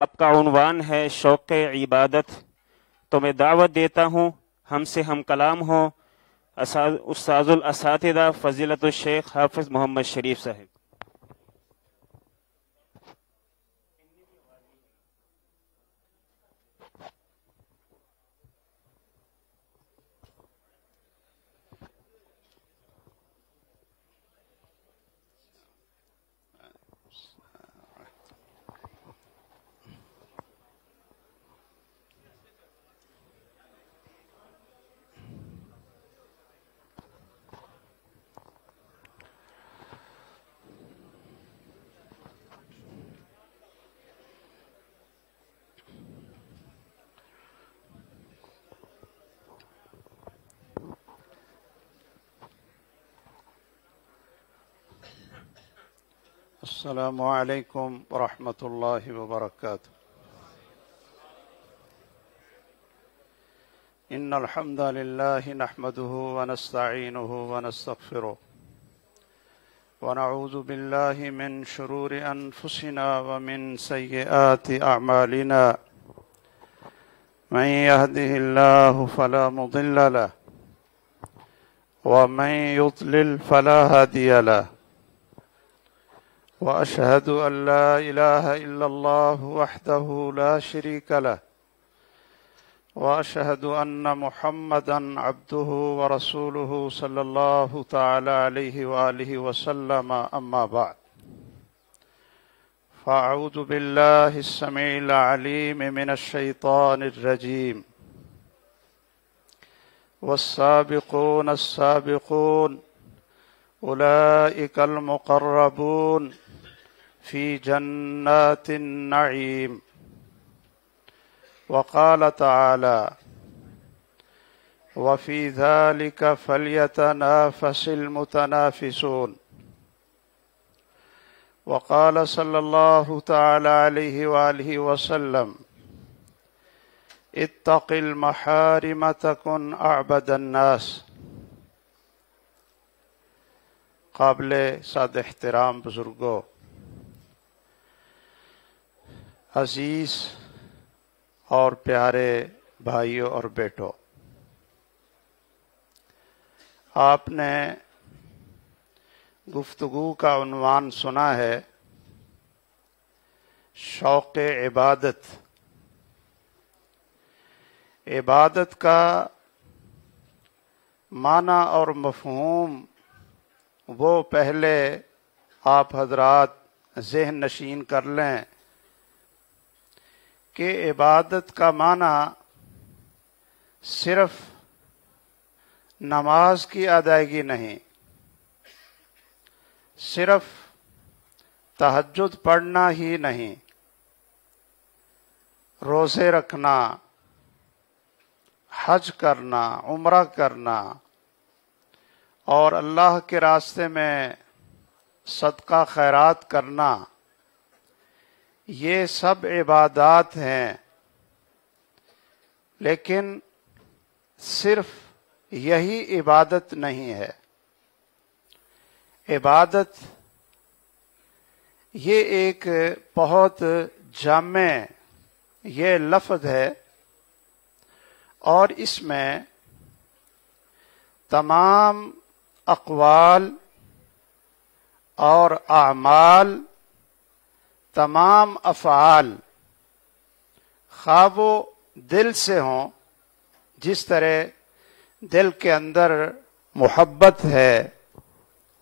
آپ کا عنوان ہے شوق عبادت، تو میں دعوت دیتا ہوں ہم سے ہم کلام ہوں استاذ الاساتذہ فضیلت الشیخ حافظ محمد شریف صاحب۔ السلام علیکم ورحمۃ اللہ وبرکاتہ۔ ان الحمد للہ نحمده ونستعینه ونستغفره ونعوذ باللہ من شرور انفسنا ومن سیئات اعمالنا، من يهده الله فلا مضل له ومن يضلل فلا هادي له، وأشهد أن لا إله إلا الله وحده لا شريك له، وأشهد أن محمدا عبده ورسوله صلى الله تعالى عليه وآله وسلم، أما بعد، فأعوذ بالله السميع العليم من الشيطان الرجيم: والسابقون السابقون أولئك المقربون في جنات النعيم۔ وقال تعالى: وفي ذلك فليتنافس المتنافسون۔ وقال صلى الله تعالى عليه وآله وسلم: اتق المحارم تكن أعبد الناس۔ قابل صد احترام بزرگوں، عزیز اور پیارے بھائیوں اور بیٹوں، آپ نے گفتگو کا عنوان سنا ہے شوق عبادت۔ عبادت کا معنی اور مفہوم وہ پہلے آپ حضرات ذہن نشین کر لیں کہ عبادت کا معنی صرف نماز کی ادائیگی نہیں، صرف تہجد پڑھنا ہی نہیں، روزے رکھنا، حج کرنا، عمرہ کرنا اور اللہ کے راستے میں صدقہ خیرات کرنا، یہ سب عبادات ہیں، لیکن صرف یہی عبادت نہیں ہے۔ عبادت یہ ایک بہت جامع یہ لفظ ہے، اور اس میں تمام اقوال اور اعمال، تمام افعال، خواہ وہ دل سے ہوں، جس طرح دل کے اندر محبت ہے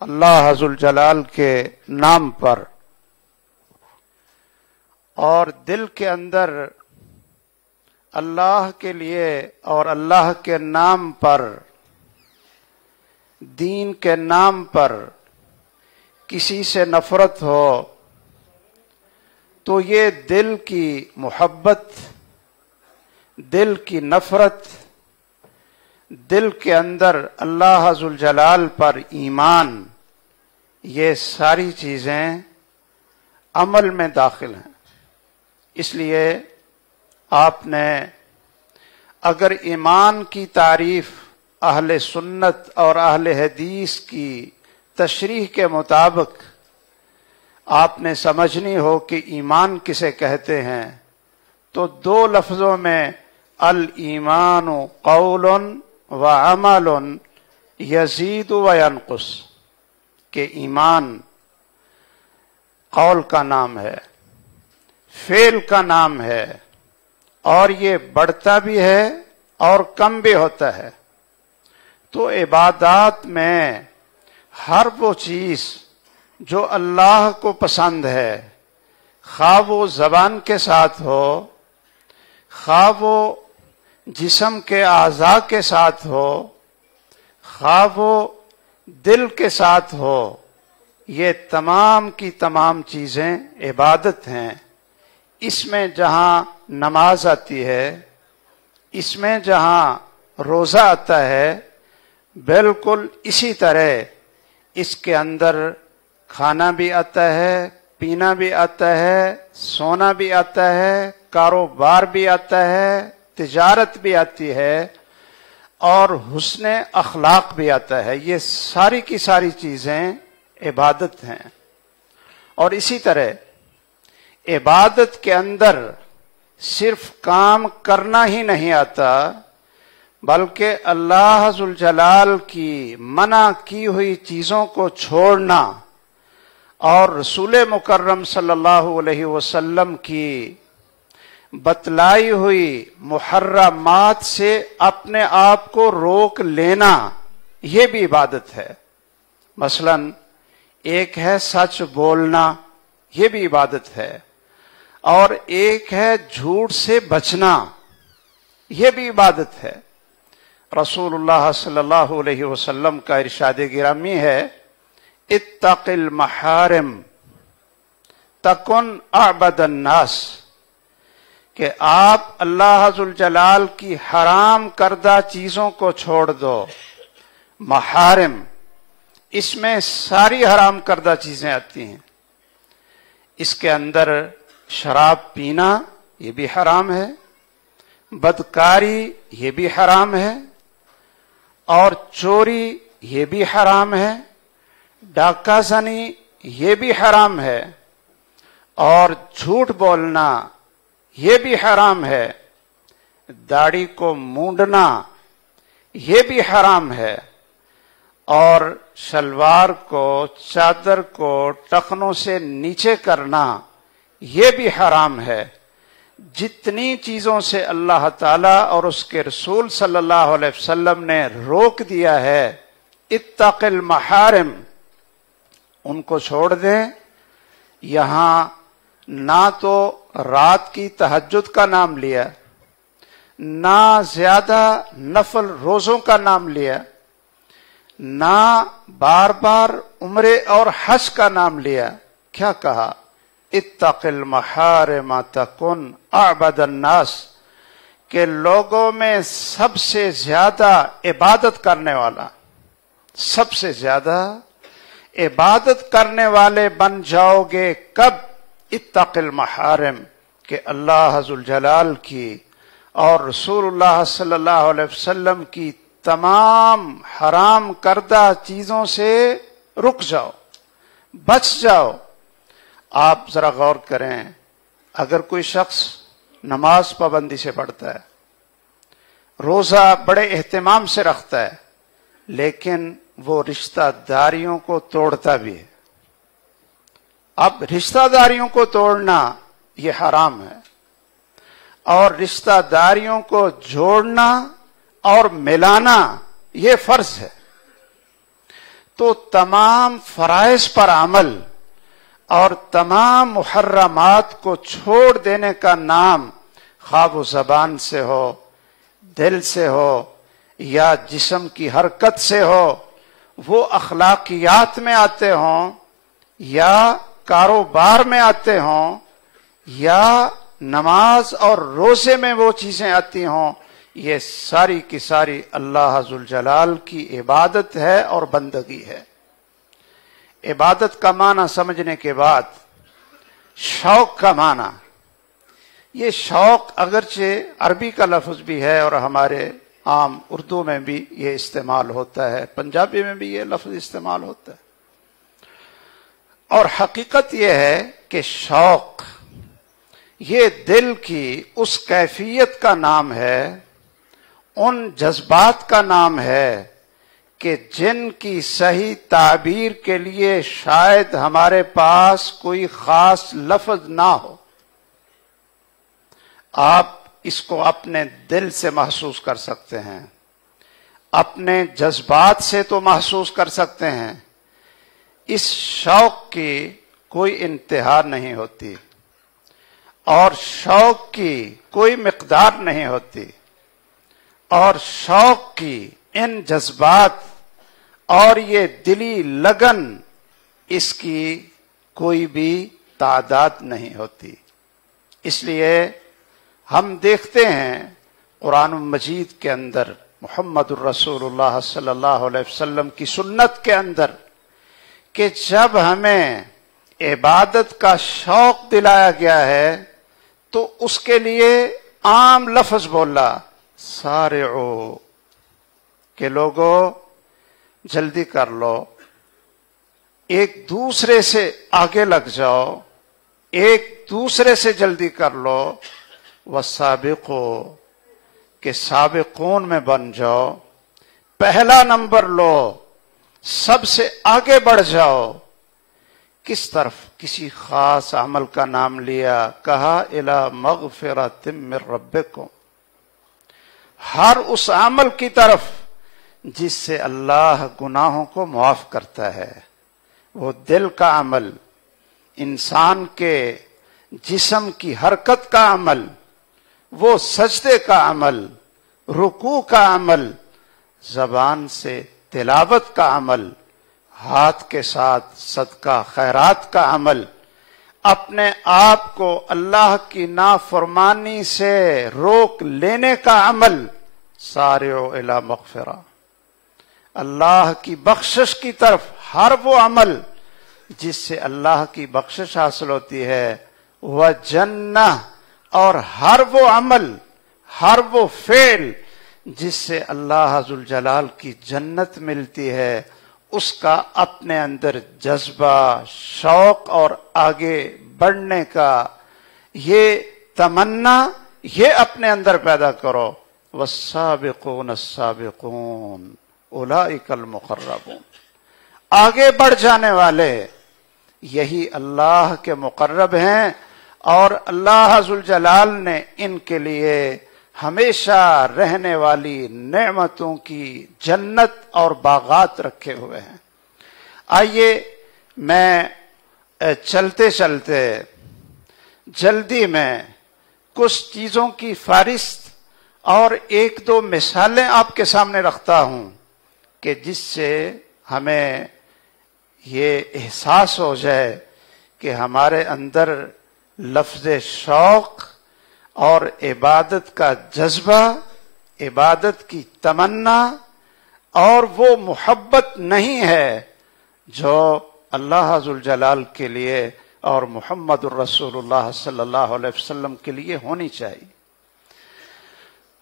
اللہ ذوالجلال کے نام پر، اور دل کے اندر اللہ کے لیے اور اللہ کے نام پر، دین کے نام پر کسی سے نفرت ہو، تو یہ دل کی محبت، دل کی نفرت، دل کے اندر اللہ ذوالجلال پر ایمان، یہ ساری چیزیں عمل میں داخل ہیں۔ اس لیے آپ نے اگر ایمان کی تعریف اہل سنت اور اہل حدیث کی تشریح کے مطابق آپ نے سمجھنی ہو کہ ایمان کسے کہتے ہیں، تو دو لفظوں میں الایمان قول و عمل یزید و ینقص کہ ایمان قول کا نام ہے، فعل کا نام ہے، اور یہ بڑھتا بھی ہے اور کم بھی ہوتا ہے۔ تو عبادات میں ہر وہ چیز جو اللہ کو پسند ہے، خواہ وہ زبان کے ساتھ ہو، خواہ وہ جسم کے اعضاء کے ساتھ ہو، خواہ وہ دل کے ساتھ ہو، یہ تمام کی تمام چیزیں عبادت ہیں۔ اس میں جہاں نماز آتی ہے، اس میں جہاں روزہ آتا ہے، بالکل اسی طرح اس کے اندر کھانا بھی آتا ہے، پینا بھی آتا ہے، سونا بھی آتا ہے، کاروبار بھی آتا ہے، تجارت بھی آتی ہے، اور حسن اخلاق بھی آتا ہے۔ یہ ساری کی ساری چیزیں عبادت ہیں۔ اور اسی طرح عبادت کے اندر صرف کام کرنا ہی نہیں آتا، بلکہ اللہ ذوالجلال کی منع کی ہوئی چیزوں کو چھوڑنا اور رسول مکرم صلی اللہ علیہ وسلم کی بتلائی ہوئی محرمات سے اپنے آپ کو روک لینا، یہ بھی عبادت ہے۔ مثلا ایک ہے سچ بولنا، یہ بھی عبادت ہے، اور ایک ہے جھوٹ سے بچنا، یہ بھی عبادت ہے۔ رسول اللہ صلی اللہ علیہ وسلم کا ارشاد گرامی ہے، اتق المحارم تکن اعبد الناس، کہ آپ اللہ ذوالجلال کی حرام کردہ چیزوں کو چھوڑ دو۔ محارم، اس میں ساری حرام کردہ چیزیں آتی ہیں۔ اس کے اندر شراب پینا یہ بھی حرام ہے، بدکاری یہ بھی حرام ہے، اور چوری یہ بھی حرام ہے، ڈاکہ زنی یہ بھی حرام ہے، اور جھوٹ بولنا یہ بھی حرام ہے، داڑھی کو مونڈنا یہ بھی حرام ہے، اور شلوار کو، چادر کو ٹخنوں سے نیچے کرنا یہ بھی حرام ہے۔ جتنی چیزوں سے اللہ تعالیٰ اور اس کے رسول صلی اللہ علیہ وسلم نے روک دیا ہے، اتق المحارم، ان کو چھوڑ دیں۔ یہاں نہ تو رات کی تہجد کا نام لیا، نہ زیادہ نفل روزوں کا نام لیا، نہ بار بار عمرے اور حج کا نام لیا۔ کیا کہا؟ اتق المحارم تکن اعبد الناس، کہ لوگوں میں سب سے زیادہ عبادت کرنے والا، سب سے زیادہ عبادت کرنے والے بن جاؤ گے کب؟ اتق المحارم، کہ اللہ ذوالجلال کی اور رسول اللہ صلی اللہ علیہ وسلم کی تمام حرام کردہ چیزوں سے رک جاؤ، بچ جاؤ۔ آپ ذرا غور کریں، اگر کوئی شخص نماز پابندی سے پڑھتا ہے، روزہ بڑے اہتمام سے رکھتا ہے، لیکن وہ رشتہ داریوں کو توڑتا بھی ہے، اب رشتہ داریوں کو توڑنا یہ حرام ہے، اور رشتہ داریوں کو جوڑنا اور ملانا یہ فرض ہے۔ تو تمام فرائض پر عمل اور تمام محرمات کو چھوڑ دینے کا نام، خواہ و زبان سے ہو، دل سے ہو، یا جسم کی حرکت سے ہو، وہ اخلاقیات میں آتے ہوں یا کاروبار میں آتے ہوں یا نماز اور روزے میں وہ چیزیں آتی ہوں، یہ ساری کی ساری اللہ ذوالجلال کی عبادت ہے اور بندگی ہے۔ عبادت کا معنی سمجھنے کے بعد شوق کا معنی، یہ شوق اگرچہ عربی کا لفظ بھی ہے اور ہمارے عام اردو میں بھی یہ استعمال ہوتا ہے، پنجابی میں بھی یہ لفظ استعمال ہوتا ہے، اور حقیقت یہ ہے کہ شوق یہ دل کی اس کیفیت کا نام ہے، ان جذبات کا نام ہے کہ جن کی صحیح تعبیر کے لیے شاید ہمارے پاس کوئی خاص لفظ نہ ہو۔ آپ اس کو اپنے دل سے محسوس کر سکتے ہیں، اپنے جذبات سے تو محسوس کر سکتے ہیں۔ اس شوق کی کوئی انتہا نہیں ہوتی اور شوق کی کوئی مقدار نہیں ہوتی، اور شوق کی ان جذبات اور یہ دلی لگن، اس کی کوئی بھی تعداد نہیں ہوتی۔ اس لیے ہم دیکھتے ہیں قرآن مجید کے اندر، محمد الرسول اللہ صلی اللہ علیہ وسلم کی سنت کے اندر، کہ جب ہمیں عبادت کا شوق دلایا گیا ہے تو اس کے لیے عام لفظ بولا، سارعو، کہ لوگوں جلدی کر لو، ایک دوسرے سے آگے لگ جاؤ، ایک دوسرے سے جلدی کر لو، وسابقو، کہ سابقون میں بن جاؤ، پہلا نمبر لو، سب سے آگے بڑھ جاؤ۔ کس طرف؟ کسی خاص عمل کا نام لیا، کہا الی مغفرۃ من ربکم، ہر اس عمل کی طرف جس سے اللہ گناہوں کو معاف کرتا ہے۔ وہ دل کا عمل، انسان کے جسم کی حرکت کا عمل، وہ سجدے کا عمل، رکوع کا عمل، زبان سے تلاوت کا عمل، ہاتھ کے ساتھ صدقہ خیرات کا عمل، اپنے آپ کو اللہ کی نافرمانی سے روک لینے کا عمل، سارعوا الی مغفرہ، اللہ کی بخشش کی طرف ہر وہ عمل جس سے اللہ کی بخشش حاصل ہوتی ہے، وجنہ، اور ہر وہ عمل، ہر وہ فعل جس سے اللہ ذوالجلال کی جنت ملتی ہے، اس کا اپنے اندر جذبہ، شوق اور آگے بڑھنے کا یہ تمنا، یہ اپنے اندر پیدا کرو۔ والسابقون السابقون اولئک المقربون، آگے بڑھ جانے والے یہی اللہ کے مقرب ہیں، اور اللہ ذوالجلال نے ان کے لیے ہمیشہ رہنے والی نعمتوں کی جنت اور باغات رکھے ہوئے ہیں۔ آئیے میں چلتے چلتے جلدی میں کچھ چیزوں کی فہرست اور ایک دو مثالیں آپ کے سامنے رکھتا ہوں کہ جس سے ہمیں یہ احساس ہو جائے کہ ہمارے اندر لفظ شوق اور عبادت کا جذبہ، عبادت کی تمنا اور وہ محبت نہیں ہے جو اللہ ذوالجلال کے لیے اور محمد الرسول اللہ صلی اللہ علیہ وسلم کے لیے ہونی چاہیے۔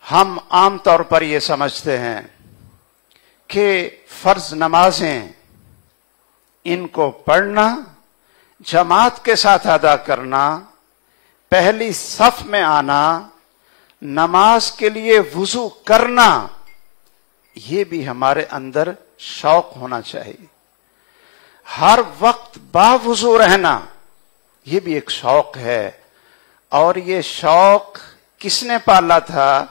ہم عام طور پر یہ سمجھتے ہیں کہ فرض نمازیں، ان کو پڑھنا، جماعت کے ساتھ ادا کرنا، پہلی صف میں آنا، نماز کے لیے وضو کرنا، یہ بھی ہمارے اندر شوق ہونا چاہیے۔ ہر وقت باوضو رہنا، یہ بھی ایک شوق ہے، اور یہ شوق کس نے پالا تھا؟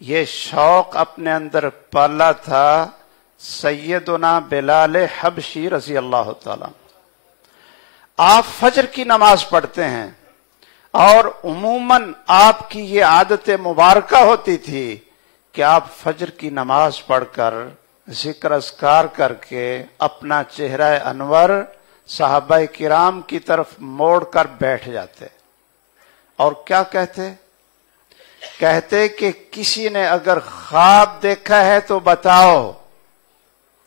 یہ شوق اپنے اندر پالا تھا سیدنا بلال حبشی رضی اللہ تعالیٰ۔ آپ فجر کی نماز پڑھتے ہیں، اور عموماً آپ کی یہ عادت مبارکہ ہوتی تھی کہ آپ فجر کی نماز پڑھ کر ذکر اذکار کر کے اپنا چہرہ انور صحابہ کرام کی طرف موڑ کر بیٹھ جاتے، اور کیا کہتے کہ کسی نے اگر خواب دیکھا ہے تو بتاؤ،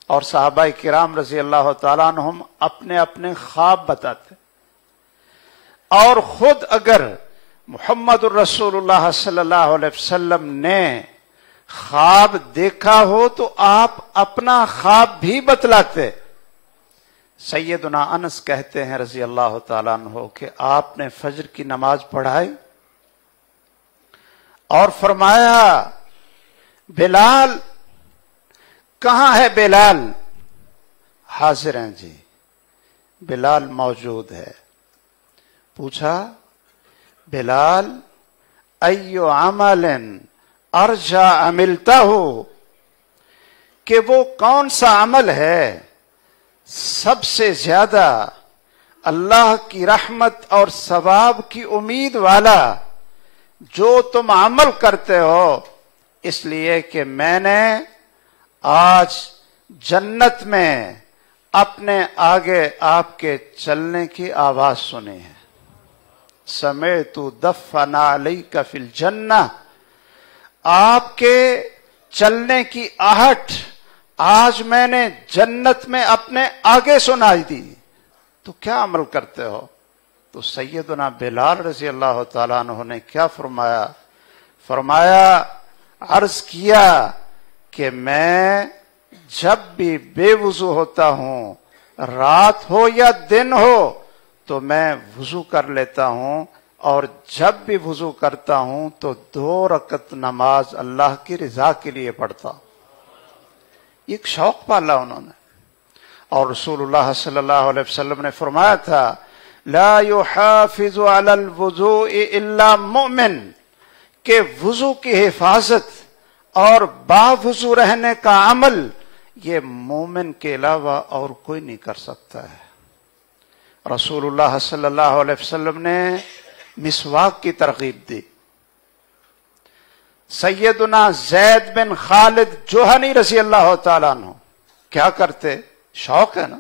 اور صحابہ کرام رضی اللہ تعالیٰ عنہم اپنے اپنے خواب بتاتے، اور خود اگر محمد الرسول اللہ صلی اللہ علیہ وسلم نے خواب دیکھا ہو تو آپ اپنا خواب بھی بتلاتے۔ سیدنا انس کہتے ہیں رضی اللہ تعالیٰ عنہ کہ آپ نے فجر کی نماز پڑھائی اور فرمایا بلال کہاں ہے بلال؟ حاضر ہیں جی، بلال موجود ہے۔ پوچھا بلال ایو عمل ارجا عملتا ہو، کہ وہ کون سا عمل ہے سب سے زیادہ اللہ کی رحمت اور ثواب کی امید والا جو تم عمل کرتے ہو؟ اس لیے کہ میں نے آج جنت میں اپنے آگے آپ کے چلنے کی آواز سنی ہے۔ سمعت دفن علیک فی الجنہ، آپ کے چلنے کی آہٹ آج میں نے جنت میں اپنے آگے سنائی دی۔ تو کیا عمل کرتے ہو؟ تو سیدنا بلال رضی اللہ تعالیٰ عنہ نے کیا فرمایا؟ فرمایا عرض کیا کہ میں جب بھی بے وضو ہوتا ہوں، رات ہو یا دن ہو، تو میں وضو کر لیتا ہوں، اور جب بھی وضو کرتا ہوں تو 2 رکعت نماز اللہ کی رضا کے لیے پڑھتا ہوں۔ ایک شوق پالا انہوں نے۔ اور رسول اللہ صلی اللہ علیہ وسلم نے فرمایا تھا لا يحافظ على الوضوء الا مؤمن، کہ وضو کی حفاظت اور باوضو رہنے کا عمل یہ مومن کے علاوہ اور کوئی نہیں کر سکتا ہے۔ رسول اللہ صلی اللہ علیہ وسلم نے مسواک کی ترغیب دی۔ سیدنا زید بن خالد جوہنی رضی اللہ تعالیٰ عنہ کیا کرتے؟ شوق ہے نا،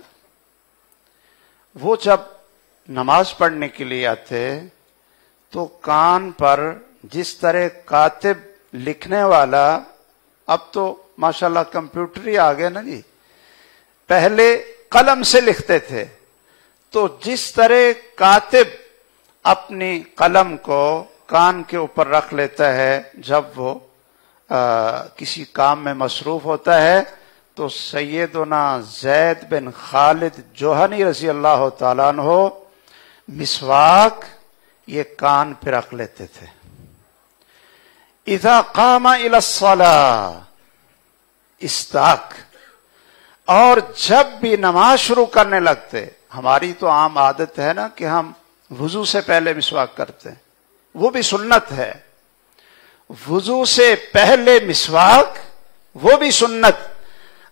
وہ جب نماز پڑھنے کے لیے آتے تو کان پر جس طرح کاتب لکھنے والا، اب تو ماشاءاللہ کمپیوٹر ہی آ گئے نا جی، پہلے قلم سے لکھتے تھے، تو جس طرح کاتب اپنی قلم کو کان کے اوپر رکھ لیتا ہے جب وہ کسی کام میں مصروف ہوتا ہے، تو سیدنا زید بن خالد جوہنی رضی اللہ تعالیٰ عنہ مسواک یہ کان پہ رکھ لیتے تھے۔ اذا قام الى الصلاة استاک، اور جب بھی نماز شروع کرنے لگتے، ہماری تو عام عادت ہے نا کہ ہم وضو سے پہلے مسواک کرتے ہیں، وہ بھی سنت ہے۔ وضو سے پہلے مسواک وہ بھی سنت،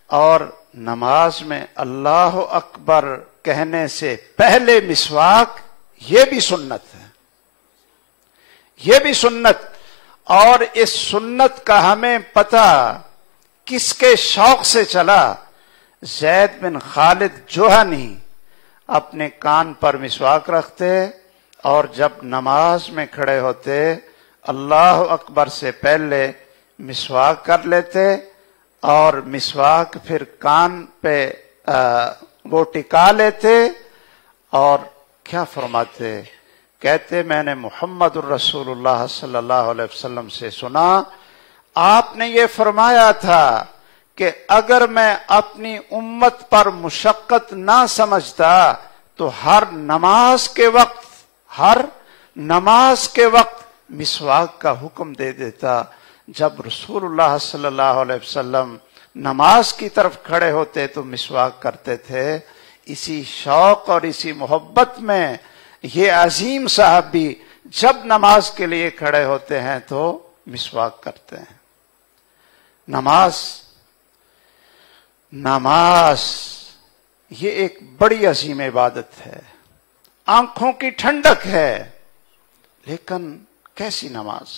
اور نماز میں اللہ اکبر کہنے سے پہلے مسواک یہ بھی سنت ہے، یہ بھی سنت۔ اور اس سنت کا ہمیں پتہ کس کے شوق سے چلا؟ زید بن خالد جوہنی اپنے کان پر مسواک رکھتے، اور جب نماز میں کھڑے ہوتے اللہ اکبر سے پہلے مسواک کر لیتے، اور مسواک پھر کان پہ وہ ٹکا لیتے، اور کیا فرماتے؟ کہتے میں نے محمد الرسول اللہ صلی اللہ علیہ وسلم سے سنا، آپ نے یہ فرمایا تھا کہ اگر میں اپنی امت پر مشقت نہ سمجھتا تو ہر نماز کے وقت مسواک کا حکم دے دیتا۔ جب رسول اللہ صلی اللہ علیہ وسلم نماز کی طرف کھڑے ہوتے تو مسواک کرتے تھے۔ اسی شوق اور اسی محبت میں یہ عظیم صحابی جب نماز کے لیے کھڑے ہوتے ہیں تو مسواک کرتے ہیں۔ نماز یہ ایک بڑی عظیم عبادت ہے، آنکھوں کی ٹھنڈک ہے، لیکن کیسی نماز؟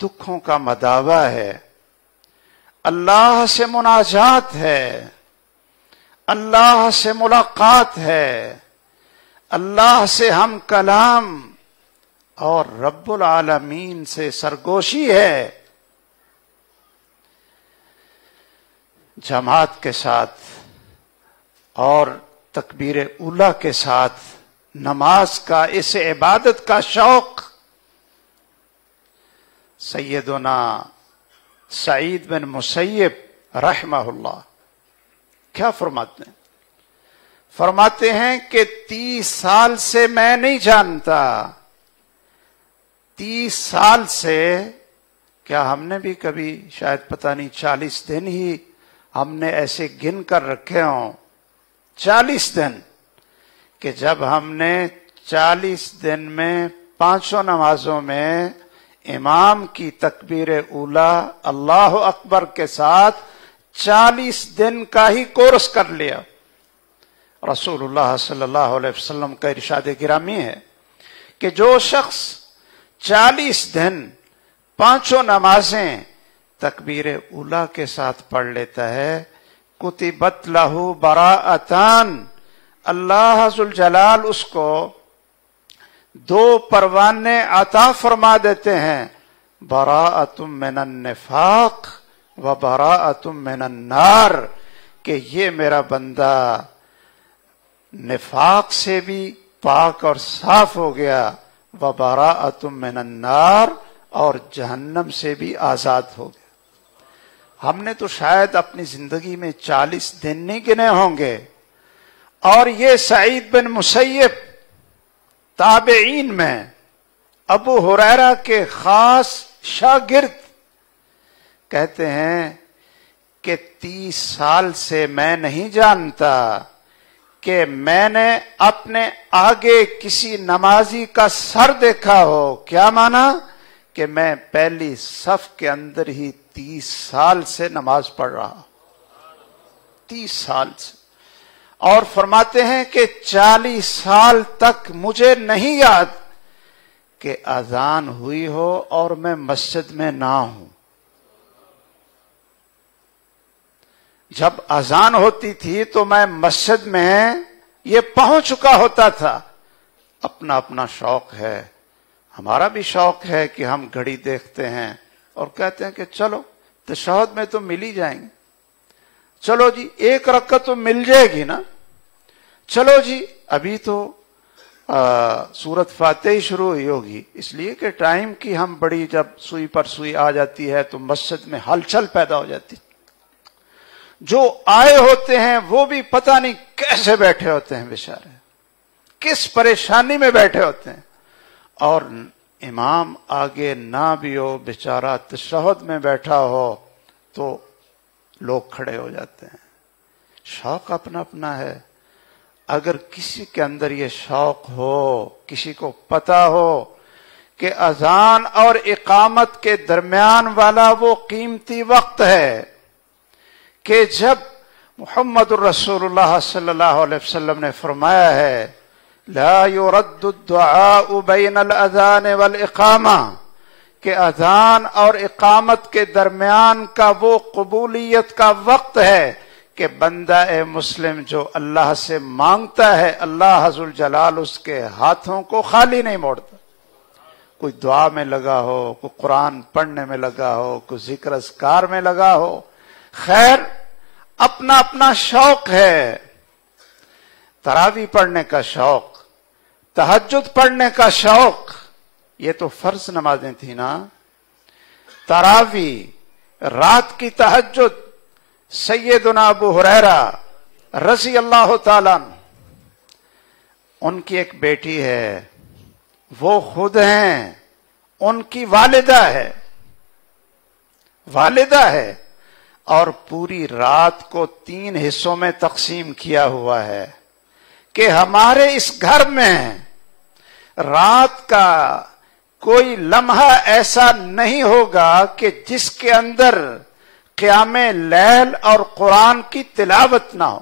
دکھوں کا مداوع ہے، اللہ سے مناجات ہے، اللہ سے ملاقات ہے، اللہ سے ہم کلام اور رب العالمین سے سرگوشی ہے۔ جماعت کے ساتھ اور تکبیر اولیٰ کے ساتھ نماز کا، اس عبادت کا شوق سیدنا سعید بن مسیب رحمہ اللہ کیا فرماتے ہیں؟ فرماتے ہیں کہ 30 سال سے میں نہیں جانتا. 30 سال سے کیا ہم نے بھی کبھی شاید پتہ نہیں 40 دن ہی ہم نے ایسے گن کر رکھے ہوں. 40 دن کہ جب ہم نے 40 دن میں 5 نمازوں میں امام کی تکبیر اولا اللہ اکبر کے ساتھ 40 دن کا ہی کورس کر لیا. رسول اللہ صلی اللہ علیہ وسلم کا ارشاد گرامی ہے کہ جو شخص 40 دن 5 نمازیں تکبیر اولا کے ساتھ پڑھ لیتا ہے کتبت لہو براءتان، اللہ ذوالجلال اس کو 2 پروانے عطا فرما دیتے ہیں، براءۃ من النفاق و براءۃ من النار، کہ یہ میرا بندہ نفاق سے بھی پاک اور صاف ہو گیا، و براءۃ من النار، اور جہنم سے بھی آزاد ہو گیا. ہم نے تو شاید اپنی زندگی میں 40 دن نہیں گنے ہوں گے. اور یہ سعید بن مسیب تابعین میں ابو ہریرہ کے خاص شاگرد کہتے ہیں کہ 30 سال سے میں نہیں جانتا کہ میں نے اپنے آگے کسی نمازی کا سر دیکھا ہو. کیا مانا؟ کہ میں پہلی صف کے اندر ہی 30 سال سے نماز پڑھ رہا. 30 سال سے. اور فرماتے ہیں کہ 40 سال تک مجھے نہیں یاد کہ اذان ہوئی ہو اور میں مسجد میں نہ ہوں. جب اذان ہوتی تھی تو میں مسجد میں یہ پہنچ چکا ہوتا تھا. اپنا اپنا شوق ہے، ہمارا بھی شوق ہے کہ ہم گھڑی دیکھتے ہیں اور کہتے ہیں کہ چلو تشہد میں تو مل ہی جائیں گے، چلو جی 1 رکعت تو مل جائے گی نا، چلو جی ابھی تو سورت فاتحہ ہی شروع ہوئی ہوگی. اس لیے کہ ٹائم کی ہم بڑی، جب سوئی پر سوئی آ جاتی ہے تو مسجد میں ہلچل پیدا ہو جاتی. جو آئے ہوتے ہیں وہ بھی پتہ نہیں کیسے بیٹھے ہوتے ہیں بیچارے، کس پریشانی میں بیٹھے ہوتے ہیں. اور امام آگے نہ بھی ہو، بیچارہ تشہد میں بیٹھا ہو تو لوگ کھڑے ہو جاتے ہیں. شوق اپنا اپنا ہے. اگر کسی کے اندر یہ شوق ہو، کسی کو پتا ہو کہ اذان اور اقامت کے درمیان والا وہ قیمتی وقت ہے کہ جب محمد الرسول اللہ صلی اللہ علیہ وسلم نے فرمایا ہے لا يرد الدعاء بین الاذان والاقامہ، کہ اذان اور اقامت کے درمیان کا وہ قبولیت کا وقت ہے کہ بندہ مسلم جو اللہ سے مانگتا ہے اللہ ذوالجلال اس کے ہاتھوں کو خالی نہیں موڑتا. کوئی دعا میں لگا ہو، کوئی قرآن پڑھنے میں لگا ہو، کوئی ذکر اذکار میں لگا ہو. خیر اپنا اپنا شوق ہے. تراویح پڑھنے کا شوق، تہجد پڑھنے کا شوق، یہ تو فرض نمازیں تھیں نا. تراویح، رات کی تہجد. سیدنا ابو ہریرہ رضی اللہ تعالیٰ عنہ، ان کی ایک بیٹی ہے، وہ خود ہیں، ان کی والدہ ہے اور پوری رات کو 3 حصوں میں تقسیم کیا ہوا ہے کہ ہمارے اس گھر میں رات کا کوئی لمحہ ایسا نہیں ہوگا کہ جس کے اندر قیام لیل اور قرآن کی تلاوت نہ ہو.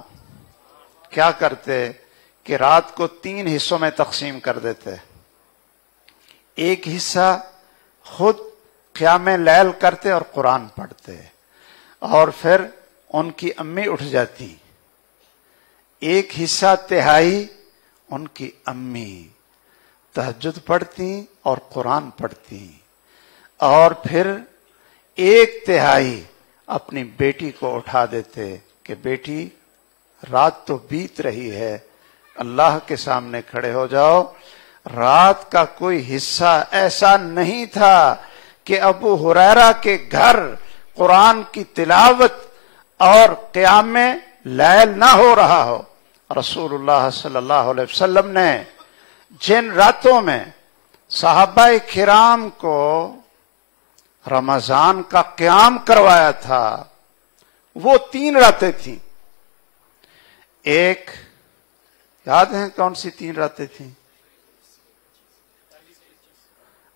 کیا کرتے کہ رات کو 3 حصوں میں تقسیم کر دیتے. ایک حصہ خود قیام لیل کرتے اور قرآن پڑھتے، اور پھر ان کی امی اٹھ جاتی. ایک حصہ تہائی ان کی امی تہجد پڑھتی اور قرآن پڑھتی، اور پھر 1/3 اپنی بیٹی کو اٹھا دیتے کہ بیٹی رات تو بیت رہی ہے، اللہ کے سامنے کھڑے ہو جاؤ. رات کا کوئی حصہ ایسا نہیں تھا کہ ابو ہریرہ کے گھر قرآن کی تلاوت اور قیام لیل نہ ہو رہا ہو. رسول اللہ صلی اللہ علیہ وسلم نے جن راتوں میں صحابہ کرام کو رمضان کا قیام کروایا تھا وہ 3 راتیں تھیں. ایک یاد ہیں کون سی 3 راتیں تھیں؟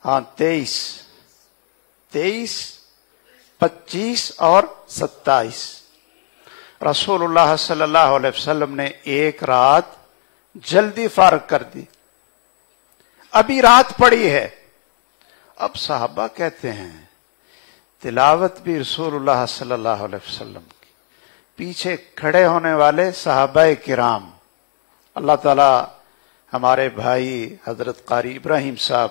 ہاں 23، 25 اور 27. رسول اللہ صلی اللہ علیہ وسلم نے ایک رات جلدی فارغ کر دی. ابھی رات پڑی ہے. اب صحابہ کہتے ہیں تلاوت بھی رسول اللہ صلی اللہ علیہ وسلم کی، پیچھے کھڑے ہونے والے صحابہ کرام. اللہ تعالی ہمارے بھائی حضرت قاری ابراہیم صاحب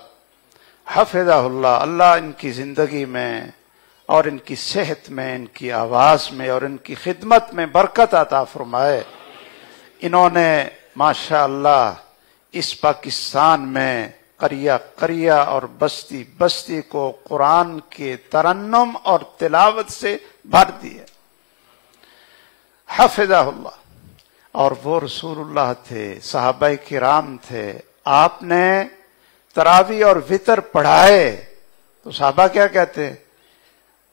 حفظہ اللہ، اللہ ان کی زندگی میں اور ان کی صحت میں، ان کی آواز میں اور ان کی خدمت میں برکت عطا فرمائے. انہوں نے ماشاء اللہ اس پاکستان میں قریہ قریہ اور بستی بستی کو قرآن کے ترنم اور تلاوت سے بھر دیے. حفظہ اللہ. اور وہ رسول اللہ تھے، صحابہ کرام تھے. آپ نے تراویح اور وتر پڑھائے تو صحابہ کیا کہتے؟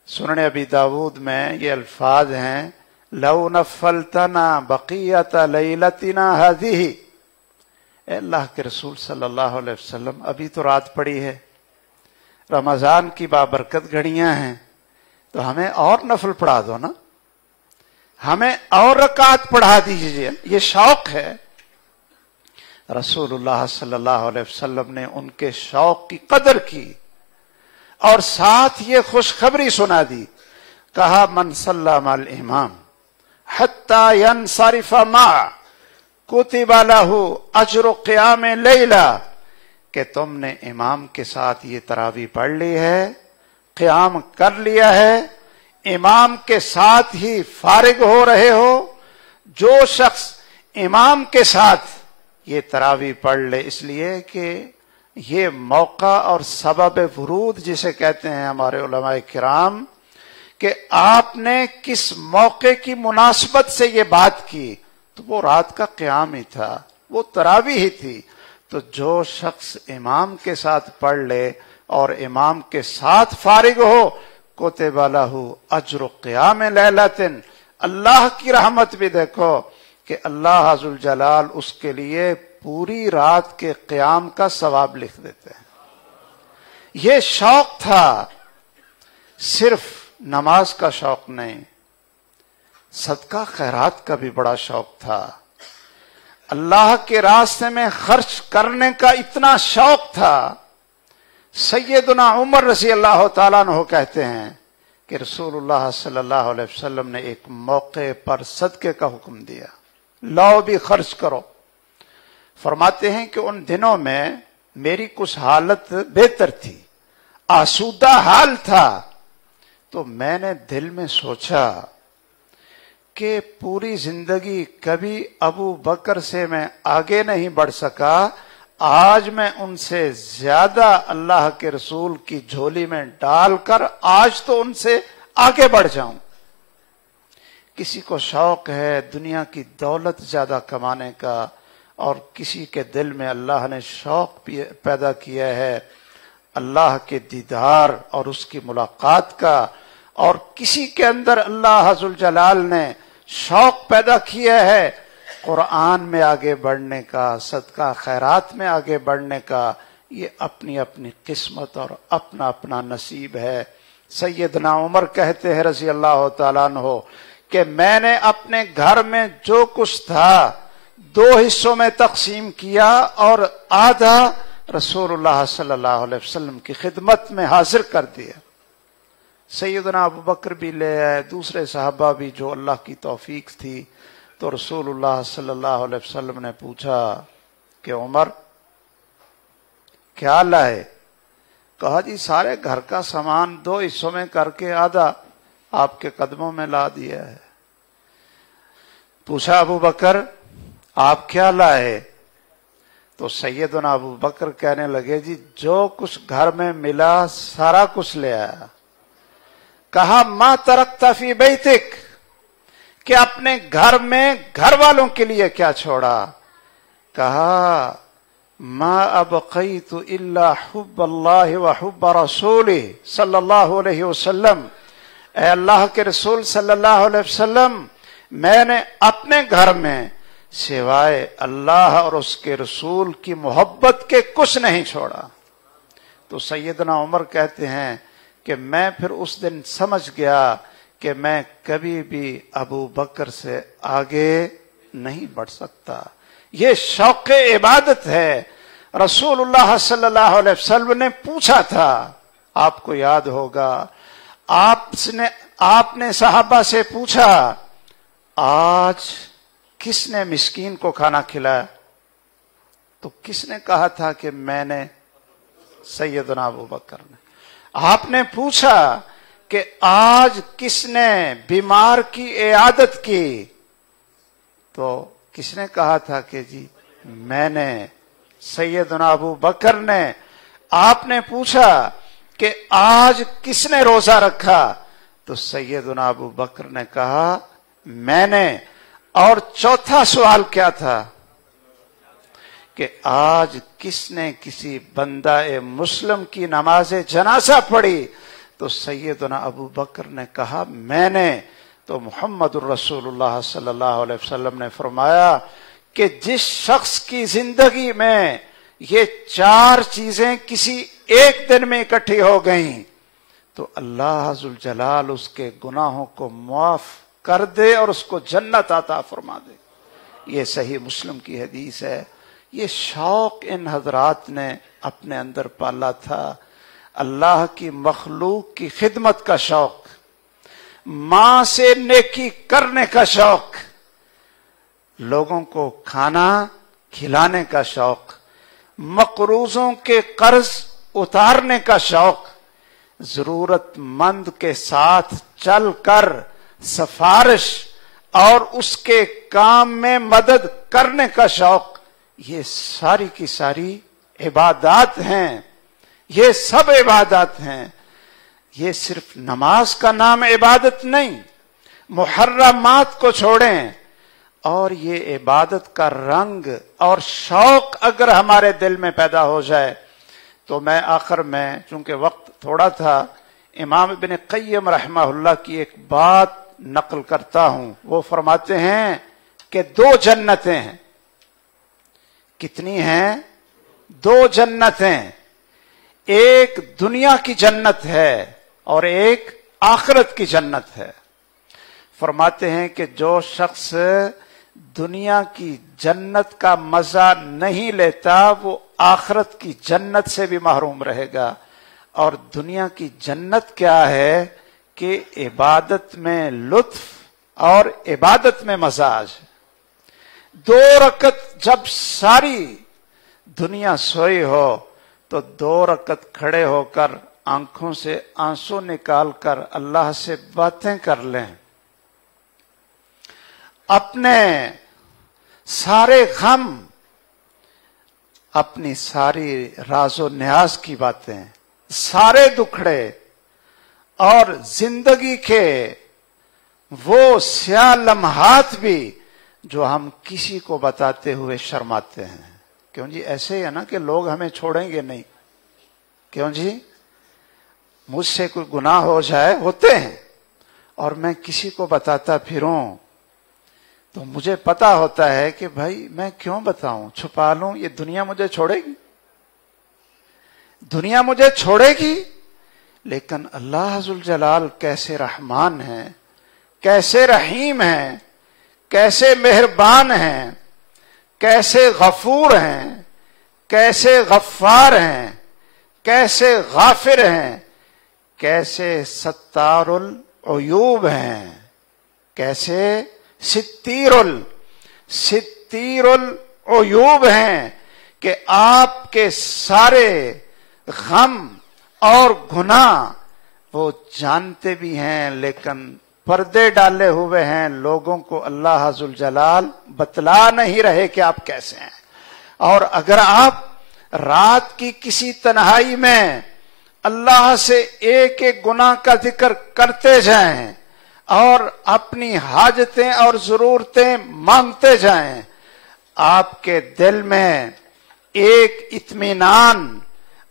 سنن ابی داود میں یہ الفاظ ہیں لو نفلتنا بقیت لیلتنا هذه. اے اللہ کے رسول صلی اللہ علیہ وسلم، ابھی تو رات پڑی ہے، رمضان کی بابرکت گھڑیاں ہیں، تو ہمیں اور نفل پڑھا دو نا، ہمیں اور رکعت پڑھا دیجیے. یہ شوق ہے. رسول اللہ صلی اللہ علیہ وسلم نے ان کے شوق کی قدر کی اور ساتھ یہ خوشخبری سنا دی. کہا من صلی مع الامام حتی ینصرف معه کتب لہ اجر قیام لیلہ. کہ تم نے امام کے ساتھ یہ تراویح پڑھ لی ہے، قیام کر لیا ہے، امام کے ساتھ ہی فارغ ہو رہے ہو. جو شخص امام کے ساتھ یہ تراویح پڑھ لے، اس لیے کہ یہ موقع اور سبب ورود جسے کہتے ہیں ہمارے علماء کرام، کہ آپ نے کس موقع کی مناسبت سے یہ بات کی، تو وہ رات کا قیام ہی تھا، وہ تراویح ہی تھی. تو جو شخص امام کے ساتھ پڑھ لے اور امام کے ساتھ فارغ ہو، کتب لہ اجر قیام لیلۃ. اللہ کی رحمت بھی دیکھو کہ اللہ ذوالجلال اس کے لیے پوری رات کے قیام کا ثواب لکھ دیتے ہیں. یہ شوق تھا، صرف نماز کا شوق نہیں، صدقہ خیرات کا بھی بڑا شوق تھا. اللہ کے راستے میں خرچ کرنے کا اتنا شوق تھا. سیدنا عمر رضی اللہ تعالیٰ عنہ کہتے ہیں کہ رسول اللہ صلی اللہ علیہ وسلم نے ایک موقع پر صدقے کا حکم دیا، لاؤ بھی خرچ کرو. فرماتے ہیں کہ ان دنوں میں میری کچھ حالت بہتر تھی، آسودہ حال تھا. تو میں نے دل میں سوچا کہ پوری زندگی کبھی ابو بکر سے میں آگے نہیں بڑھ سکا، آج میں ان سے زیادہ اللہ کے رسول کی جھولی میں ڈال کر آج تو ان سے آگے بڑھ جاؤں. کسی کو شوق ہے دنیا کی دولت زیادہ کمانے کا، اور کسی کے دل میں اللہ نے شوق پیدا کیا ہے اللہ کے دیدار اور اس کی ملاقات کا، اور کسی کے اندر اللہ ذوالجلال نے شوق پیدا کیا ہے قرآن میں آگے بڑھنے کا، صدقہ خیرات میں آگے بڑھنے کا. یہ اپنی اپنی قسمت اور اپنا اپنا نصیب ہے. سیدنا عمر کہتے ہیں رضی اللہ تعالیٰ عنہ کہ میں نے اپنے گھر میں جو کچھ تھا 2 حصوں میں تقسیم کیا اور آدھا رسول اللہ صلی اللہ علیہ وسلم کی خدمت میں حاضر کر دیا. سیدنا ابو بکر بھی لے آئے، دوسرے صحابہ بھی جو اللہ کی توفیق تھی. تو رسول اللہ صلی اللہ علیہ وسلم نے پوچھا کہ عمر کیا لائے؟ کہا جی سارے گھر کا سامان 2 حصوں میں کر کے آدھا آپ کے قدموں میں لا دیا ہے. پوچھا ابو بکر آپ کیا لائے؟ تو سیدنا ابو بکر کہنے لگے جی جو کچھ گھر میں ملا سارا کچھ لے آیا. کہا ما ترکت فی بیتک، کہ اپنے گھر میں گھر والوں کے لیے کیا چھوڑا؟ کہا ما ابقیت الا حب اللہ و حب رسولہ صلی اللہ علیہ وسلم، اے اللہ کے رسول صلی اللہ علیہ وسلم، میں نے اپنے گھر میں سوائے اللہ اور اس کے رسول کی محبت کے کچھ نہیں چھوڑا۔ تو سیدنا عمر کہتے ہیں کہ میں پھر اس دن سمجھ گیا کہ میں کبھی بھی ابو بکر سے آگے نہیں بڑھ سکتا۔ یہ شوق عبادت ہے۔ رسول اللہ صلی اللہ علیہ وسلم نے پوچھا تھا، آپ کو یاد ہوگا، آپ نے صحابہ سے پوچھا آج کس نے مسکین کو کھانا کھلایا؟ تو کس نے کہا تھا کہ میں نے، سیدنا ابو بکر نے۔ آپ نے پوچھا کہ آج کس نے بیمار کی عیادت کی؟ تو کس نے کہا تھا کہ جی میں نے، سیدنا ابو بکر نے۔ آپ نے پوچھا کہ آج کس نے روزہ رکھا؟ تو سیدنا ابو بکر نے کہا میں نے۔ اور چوتھا سوال کیا تھا کہ آج کس نے کسی بندہ مسلم کی نماز جنازہ پڑھی؟ تو سیدنا ابو بکر نے کہا میں نے۔ تو محمد الرسول اللہ صلی اللہ علیہ وسلم نے فرمایا کہ جس شخص کی زندگی میں یہ چار چیزیں کسی ایک دن میں اکٹھی ہو گئیں تو اللہ ذوالجلال اس کے گناہوں کو معاف کر دے اور اس کو جنت عطا فرما دے۔ یہ صحیح مسلم کی حدیث ہے۔ یہ شوق ان حضرات نے اپنے اندر پالا تھا، اللہ کی مخلوق کی خدمت کا شوق، ماں سے نیکی کرنے کا شوق، لوگوں کو کھانا کھلانے کا شوق، مقروضوں کے قرض اتارنے کا شوق، ضرورت مند کے ساتھ چل کر سفارش اور اس کے کام میں مدد کرنے کا شوق۔ یہ ساری کی ساری عبادات ہیں، یہ سب عبادات ہیں۔ یہ صرف نماز کا نام عبادت نہیں، محرمات کو چھوڑیں، اور یہ عبادت کا رنگ اور شوق اگر ہمارے دل میں پیدا ہو جائے تو میں آخر میں، چونکہ وقت تھوڑا تھا، امام ابن قیم رحمہ اللہ کی ایک بات نقل کرتا ہوں۔ وہ فرماتے ہیں کہ دو جنتیں ہیں۔ کتنی ہیں؟ دو جنتیں، ایک دنیا کی جنت ہے اور ایک آخرت کی جنت ہے۔ فرماتے ہیں کہ جو شخص دنیا کی جنت کا مزہ نہیں لیتا وہ آخرت کی جنت سے بھی محروم رہے گا۔ اور دنیا کی جنت کیا ہے کہ عبادت میں لطف اور عبادت میں مزاج۔ 2 رکعت جب ساری دنیا سوئی ہو تو 2 رکعت کھڑے ہو کر آنکھوں سے آنسو نکال کر اللہ سے باتیں کر لیں، اپنے سارے غم، اپنی ساری راز و نیاز کی باتیں، سارے دکھڑے اور زندگی کے وہ سیاہ لمحات بھی جو ہم کسی کو بتاتے ہوئے شرماتے ہیں۔ کیوں جی؟ ایسے ہی ہے نا کہ لوگ ہمیں چھوڑیں گے نہیں۔ کیوں جی؟ مجھ سے کوئی گناہ ہو جائے، ہوتے ہیں، اور میں کسی کو بتاتا پھروں تو مجھے پتا ہوتا ہے کہ بھائی میں کیوں بتاؤں، چھپا لوں، یہ دنیا مجھے چھوڑے گی، دنیا مجھے چھوڑے گی۔ لیکن اللہ ذوالجلال کیسے رحمان ہیں، کیسے رحیم ہیں، کیسے مہربان ہیں، کیسے غفور ہیں، کیسے غفار ہیں، کیسے غافر ہیں، کیسے ستار العیوب ہیں، کیسے ستیر العیوب ہیں کہ آپ کے سارے غم اور گناہ وہ جانتے بھی ہیں لیکن پردے ڈالے ہوئے ہیں، لوگوں کو اللہ ذوالجلال بتلا نہیں رہے کہ آپ کیسے ہیں۔ اور اگر آپ رات کی کسی تنہائی میں اللہ سے ایک ایک گناہ کا ذکر کرتے جائیں اور اپنی حاجتیں اور ضرورتیں مانگتے جائیں، آپ کے دل میں ایک اطمینان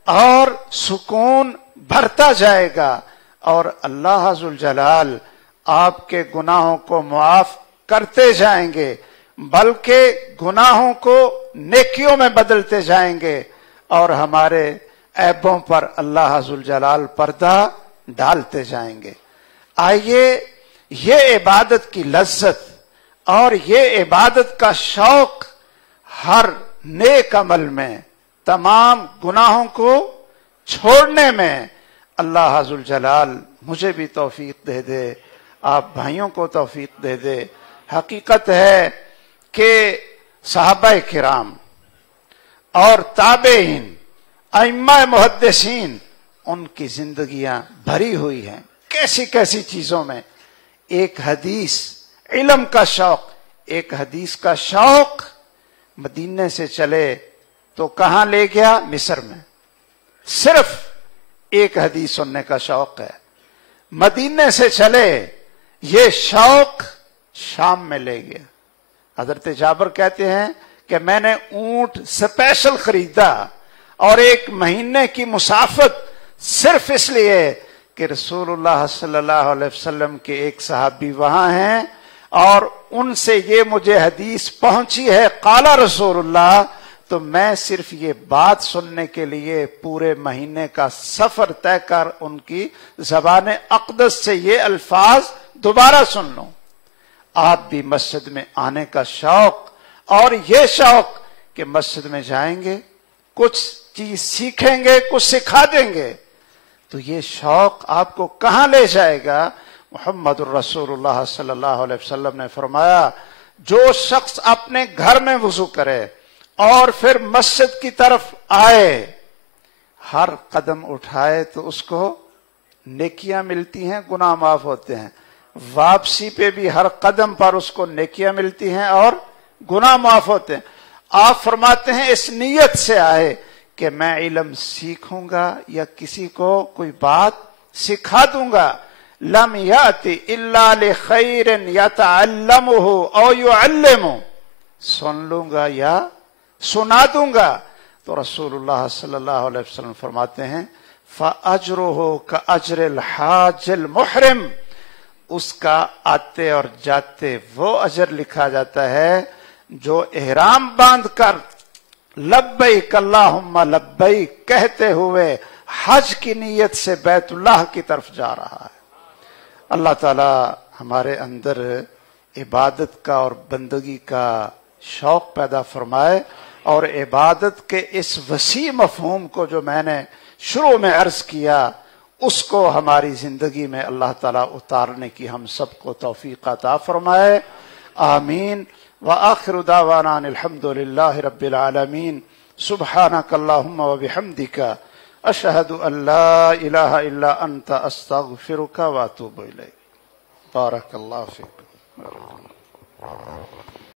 اور سکون بھرتا جائے گا، اور اللہ ذوالجلال آپ کے گناہوں کو معاف کرتے جائیں گے، بلکہ گناہوں کو نیکیوں میں بدلتے جائیں گے، اور ہمارے عیبوں پر اللہ ذوالجلال پردہ ڈالتے جائیں گے۔ آئیے یہ عبادت کی لذت اور یہ عبادت کا شوق ہر نیک عمل میں، تمام گناہوں کو چھوڑنے میں اللہ ذوالجلال مجھے بھی توفیق دے دے، آپ بھائیوں کو توفیق دے دے۔ حقیقت ہے کہ صحابہ کرام اور تابعین، ائمہ محدثین، ان کی زندگیاں بھری ہوئی ہیں کیسی کیسی چیزوں میں۔ ایک حدیث، علم کا شوق، ایک حدیث کا شوق مدینے سے چلے تو کہاں لے گیا؟ مصر میں۔ صرف ایک حدیث سننے کا شوق ہے۔ مدینے سے چلے یہ شوق شام میں لے گیا۔ حضرت جابر کہتے ہیں کہ میں نے اونٹ سپیشل خریدا اور 1 مہینے کی مسافت صرف اس لیے کہ رسول اللہ صلی اللہ علیہ وسلم کے ایک صحابی وہاں ہیں اور ان سے یہ مجھے حدیث پہنچی ہے قال رسول اللہ، تو میں صرف یہ بات سننے کے لیے پورے مہینے کا سفر طے کر ان کی زبان اقدس سے یہ الفاظ دوبارہ سن لوں۔ آپ بھی مسجد میں آنے کا شوق اور یہ شوق کہ مسجد میں جائیں گے، کچھ چیز سیکھیں گے، کچھ سکھا دیں گے، تو یہ شوق آپ کو کہاں لے جائے گا؟ محمد الرسول اللہ صلی اللہ علیہ وسلم نے فرمایا جو شخص اپنے گھر میں وضو کرے اور پھر مسجد کی طرف آئے، ہر قدم اٹھائے تو اس کو نیکیاں ملتی ہیں، گناہ معاف ہوتے ہیں، واپسی پہ بھی ہر قدم پر اس کو نیکیاں ملتی ہیں اور گناہ معاف ہوتے ہیں۔ آپ فرماتے ہیں اس نیت سے آئے کہ میں علم سیکھوں گا یا کسی کو کوئی بات سکھا دوں گا، لم یاتی الا لخیر یتعلمہ او یعلمہ، سن لوں گا یا سنا دوں گا۔ تو رسول اللہ صلی اللہ علیہ وسلم فرماتے ہیں فاجرہ کاجر الحاج المحرم، اس کا آتے اور جاتے وہ اجر لکھا جاتا ہے جو احرام باندھ کر لبیک اللہم لبیک کہتے ہوئے حج کی نیت سے بیت اللہ کی طرف جا رہا ہے۔ اللہ تعالی ہمارے اندر عبادت کا اور بندگی کا شوق پیدا فرمائے، اور عبادت کے اس وسیع مفہوم کو جو میں نے شروع میں عرض کیا اس کو ہماری زندگی میں اللہ تعالیٰ اتارنے کی ہم سب کو توفیق عطا فرمائے، آمین۔ وآخر دعوانا الحمد للہ رب العالمین، سبحانک اللہم وبحمدک، اشہد ان لا الہ الا انت، استغفرک واتوب الیک۔ بارک اللہ فیکم۔